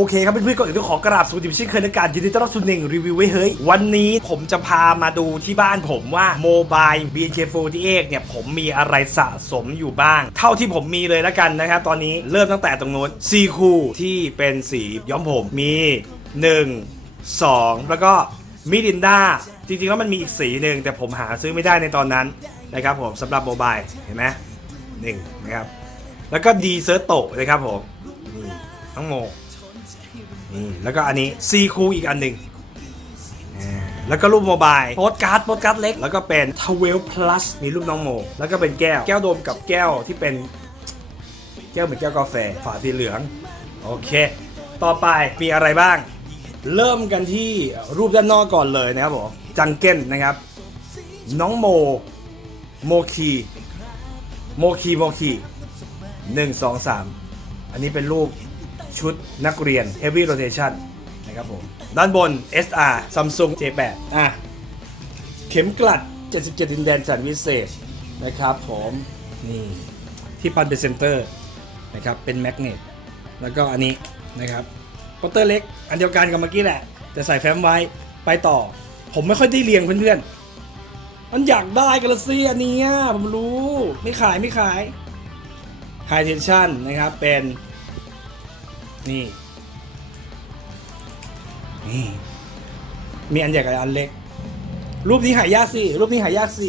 โอเคครับเพื่อนๆก่อนอื่นต้องขอกราบสวัสดีเช่นเคยในการยินดีต้อนรับสู่หนึ่งรีวิวไว้เฮ้ย วันนี้ผมจะพามาดูที่บ้านผมว่าโมบาย BK48 เนี่ยผมมีอะไรสะสมอยู่บ้าง เท่าที่ผมมีเลยแล้วกันนะครับ ตอนนี้เริ่มตั้งแต่ตรงนู้นซีคูที่เป็นสีย้อมผมมี 1 2 แล้วก็มิรินดาจริงๆแล้วมันมีอีกสีหนึ่งแต่ผมหาซื้อไม่ได้ในตอนนั้นนะครับผมสำหรับโมบายเห็นไหมหนึ่งนะครับแล้วก็ดีเซอร์โตนะครับผมนี่ทั้งโม นี่แล้วก็อันนี้ซีคูอีกอันหนึ่งอ่าแล้วก็รูปโมบายโปสการ์ดโปสการ์ดเล็ก แล้วก็เป็นทเวลพลัสมีรูปน้องโม แล้วก็เป็นแก้ว แก้วโดมกับแก้วที่เป็น แก้วเหมือนแก้วกาแฟ ฝาสีเหลือง โอเค ต่อไปมีอะไรบ้าง เริ่มกันที่รูปด้านนอกก่อนเลยนะครับผม จังเก้นนะครับ น้องโม โมคี โมคี โมคีหนึ่งสองสามอันนี้เป็นรูป ชุดนักเรียน Heavy Rotation นะครับผม ด้านบน SR Samsung J8 อะ เข็มกลัด 77 ดินแดนจันวิเศษนะครับผมนี่ที่ปันเป็นเซนเตอร์นะครับเป็นแมกเนตแล้วก็อันนี้นะครับปอตเตอร์เล็ก อันเดียวกันกับเมื่อกี้แหละแต่ใส่แฟ้มไว้ไปต่อ ผมไม่ค่อยได้เรียงเพื่อนๆ มันอยากได้กันละสิอันนี้ผมรู้ ไม่ขายไม่ขาย High Tension นะครับเป็น นี่ นี่ มีอันใหญ่กับอันเล็ก รูปนี้หายากสิรูปนี้หายากสิ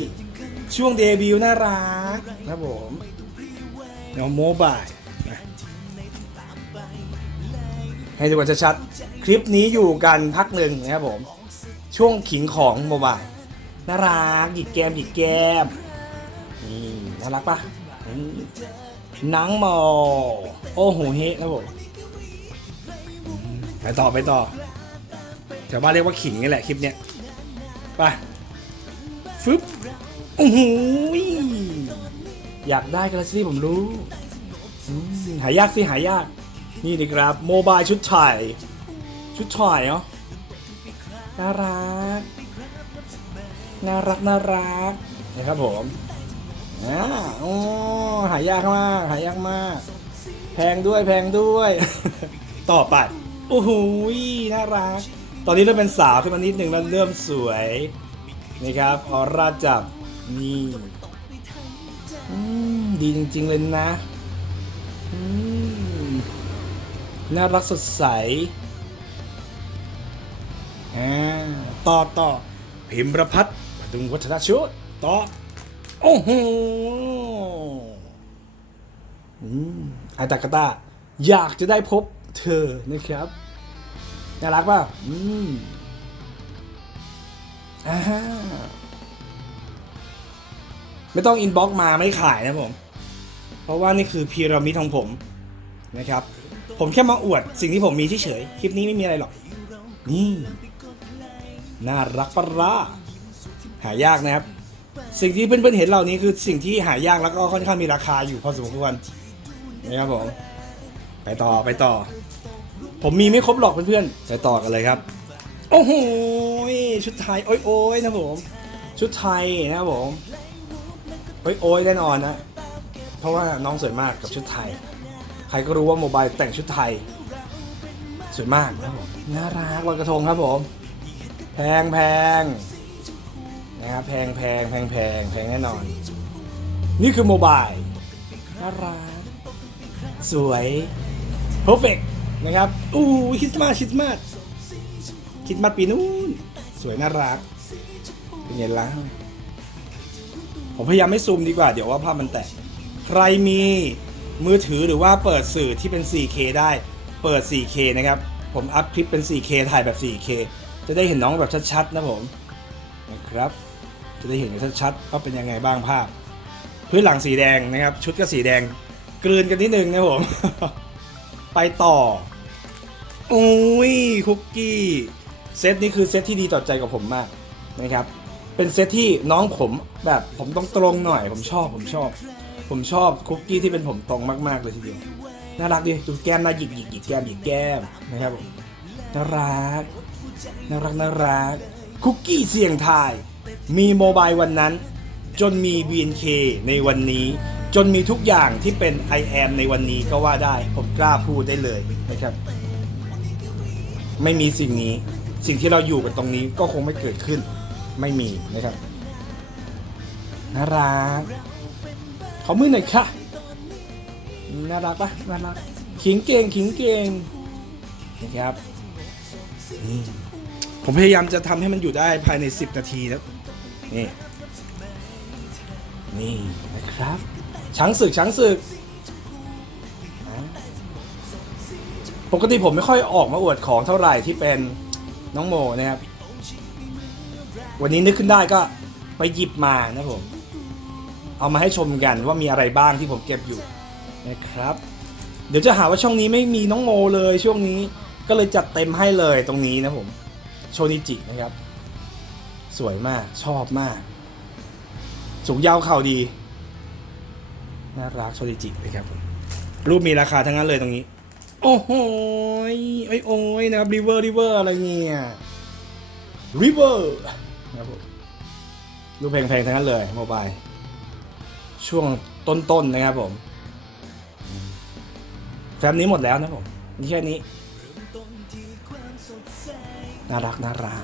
ช่วงเดบิวต์น่ารักนะครับผมเดี๋ยวโมบายให้ดูกันชัดๆคลิปนี้อยู่กันพักหนึ่งนะครับผม ช่วงขิงของโมบายน่ารักหยิกแก้มหยิกแก้มนี่น่ารักปะนังหมอโอ้โหเฮนะครับผม ต่อไปต่อแถวบ้านเรียกว่าขิงนี่แหละคลิปเนี้ยไปฟึบโอ้โหอยากได้กันละสิผมรู้ หายากสิหายาก นี่นี่ครับโมบายชุดถ่าย ชุดถ่ายเนาะน่ารัก น่ารักน่ารักนะครับผมอ่าโอ้หายากมาก หายากมาก แพงด้วยแพงด้วย ต่อไป โอ้โหน่ารัก ตอนนี้เริ่มเป็นสาวขึ้นมานิดหนึ่งแล้วเริ่มสวยนะครับออร่าจับนี่อืมดีจริง ๆ เลยนะอืมน่ารักสดใสอ่าต่อต่อพิมพ์ประพัฒน์ดุงวัฒนชุดต่อ โอ้โหอืมอาตากาตาอยากจะได้พบ เธอนะครับ น่ารักป่ะอืมอ่าฮะไม่ต้องอินบ็อกมาไม่ขายนะผม เพราะว่านี่คือพีระมิดของผมนะครับ ผมแค่มาอวดสิ่งที่ผมมีเฉยๆคลิปนี้ไม่มีอะไรหรอก นี่ น่ารักปะละหายากนะครับ สิ่งที่เพื่อนๆเห็นเหล่านี้คือสิ่งที่หายากแล้วก็ค่อนข้างมีราคาอยู่พอสมควรนะครับผม ไปต่อไปต่อ ผมมีไม่ครบหรอกเพื่อนๆไปต่อกันเลยครับ โอ้โหชุดไทยโอ้ยโอ้ยนะผม ชุดไทยนะครับผมโอ้ยโอ้ยแน่นอนนะ เพราะว่าน้องสวยมากกับชุดไทย ใครก็รู้ว่าโมบายแต่งชุดไทย สวยมากนะครับผมน่ารักลอยกระทงครับผม แพงแพงนะครับแพงแพงแพงแพงแพงแน่นอน นี่คือโมบายน่ารักสวย perfect นะครับอู้คริสต์มาสคริสต์มาสคริสต์มาสปีนู้นสวยน่ารักเป็นไงล่ะผมพยายามไม่ซูมดีกว่า เดี๋ยวว่าภาพมันแตกใครมีมือถือหรือว่าเปิดสื่อที่เป็น 4K ได้ เปิด 4K นะครับ ผมอัพคลิปเป็น 4K ถ่ายแบบ 4K จะได้เห็นน้องแบบชัดๆนะผมนะครับ จะได้เห็นชัดๆว่าเป็นยังไงบ้างภาพ พื้นหลังสีแดงนะครับ ชุดก็สีแดง กลืนกันนิดนึงนะผม ไปต่อโอ้ยคุกกี้เซตนี้คือเซตที่ดีต่อใจกับผมมากนะครับ เป็นเซตที่น้องผมแบบผมต้องตรงหน่อย ผมชอบผมชอบ ผมชอบคุกกี้ที่เป็นผมตรงมากๆเลยทีเดียวน่ารักดิดูแก้มน่าหยิกหยิกหยิกแก้มหยิกแก้มนะครับผมน่ารักน่ารักน่ารักคุกกี้เสี่ยงทาย มีโมบายวันนั้น จนมี BNK ในวันนี้ จนมีทุกอย่างที่เป็น I am ในวันนี้ก็ว่าได้ ผมกล้าพูดได้เลยนะครับ ไม่มีสิ่งนี้ สิ่งที่เราอยู่กันตรงนี้ก็คงไม่เกิดขึ้น ไม่มีนะครับน่ารักขอมือหน่อยค่ะน่ารักปะน่ารักขิงเก่งขิงเก่งนะครับผมพยายามจะทำให้มันอยู่ได้ภายใน 10 นาทีนะนี่นี่นะครับ ช้างศึกช้างศึก ปกติผมไม่ค่อยออกมาอวดของเท่าไหร่ที่เป็นน้องโมนะครับ วันนี้นึกขึ้นได้ก็ไปหยิบมานะผม เอามาให้ชมกันว่ามีอะไรบ้างที่ผมเก็บอยู่นะครับ เดี๋ยวจะหาว่าช่องนี้ไม่มีน้องโมเลยช่วงนี้ก็เลยจัดเต็มให้เลยตรงนี้นะผม โชนิจินะครับ สวยมากชอบมาก สูงยาวเข่าดี น่ารักโชนิจินะครับผมรูปมีราคาทั้งนั้นเลยตรงนี้ โอ้โหยไอยโอ้ยนะครับริเวอร์ริเวอร์อะไรเนี่ยริเวอร์นะครับผมรูปแพงๆทั้งนั้นเลยโมบายช่วงต้นๆนะครับผมแฟมนี้หมดแล้วนะผมมีแค่นี้น่ารักน่ารัก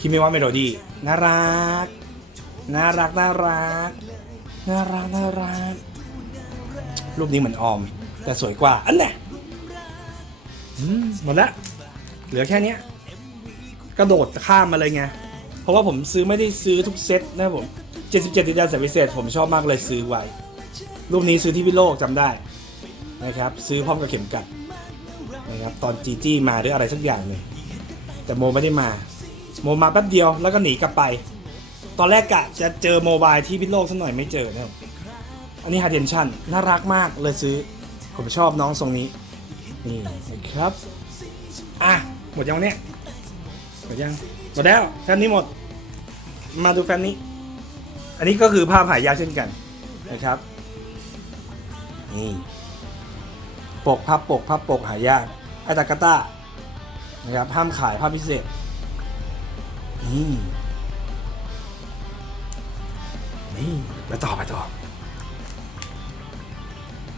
คิดไม่ว่าเมโลดี้น่ารัก น่ารักน่ารักน่ารักน่ารักรูปนี้เหมือนออม แต่สวยกว่า อันนี้ยอืมหมดละเหลือแค่นี้กระโดดข้ามมาเลยไง เพราะว่าผมซื้อไม่ได้ซื้อทุกเซตนะครับผม 77ดินแดนแสนพิเศษ ผมชอบมากเลยซื้อไว้ รูปนี้ซื้อที่พิโลกจำได้นะครับ ซื้อพร้อมกับเข็มกัดนะครับตอนจีจี้มาหรืออะไรสักอย่างเลยแต่โมไม่ได้มา โมมาแป๊บเดียวแล้วก็หนีกลับไป ตอนแรกกะจะเจอโมบายที่พิโลกสักหน่อยไม่เจอเนะครับอันนี้ฮาเดนชั่นน่ารักมากเลยซื้อ ผมชอบน้องทรงนี้ นี่นะครับ อะ หมดยังเนี่ย หมดยัง หมดแล้วแฟนนี้หมด มาดูแฟนนี้ อันนี้ก็คือภาพหายากเช่นกันนะครับ นี่ ปกภาพปกภาพปกหายากไอตากาต้านะครับห้ามขายภาพพิเศษ นี่ นี่ไปต่อไปต่อ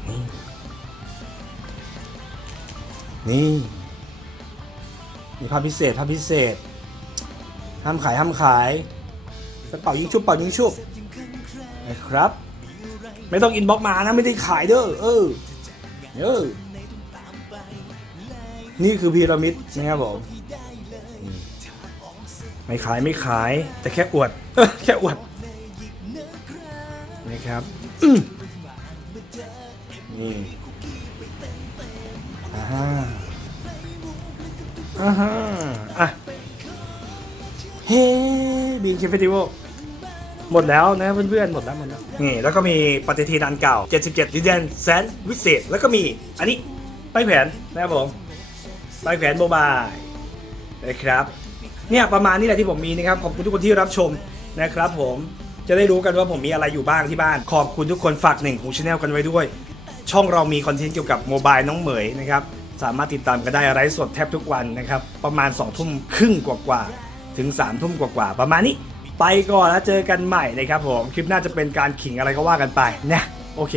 นี่นี่มีภาพพิเศษภาพพิเศษห้ามขายห้ามขายกระเป๋ายิงชุบเป่ายิงชุบนะครับ ไม่ต้องอินบ็อกมานะไม่ได้ขายเด้อเออเออนี่คือพีระมิดนะครับผมไม่ขายไม่ขาย แต่แค่อวด แค่อวด ครับ นี่อ่าฮะอ่าฮะอะเฮ้บีนเคฟเฟติวัลหมดแล้วนะเพื่อนๆ หมดแล้วหมดแล้ว นี่ แล้วก็มีปฏิทินอันเก่า 77ดิเดนแสนวิเศษ แล้วก็มีอันนี้ป้ายแผนนะครับผมป้ายแผนโมบายนะครับ เนี่ยประมาณนี้แหละที่ผมมีนะครับ ขอบคุณทุกคนที่รับชมนะครับผม จะได้รู้กันว่าผมมีอะไรอยู่บ้างที่บ้าน ขอบคุณทุกคนฝากหนึ่งของช anel กันไว้ด้วย ช่องเรามีคอนเทนต์เกี่ยวกับโมบายน้องเหมยนะครับ สามารถติดตามกันได้ไลฟ์สดแทบทุกวันนะครับ ประมาณ2องทุ่มครึ่งกว่าๆถึง3ามทุ่มกว่าๆประมาณนี้ ไปก่อนแล้วเจอกันใหม่นะครับผม คลิปหน้าจะเป็นการขิงอะไรก็ว่ากันไปนะโอเค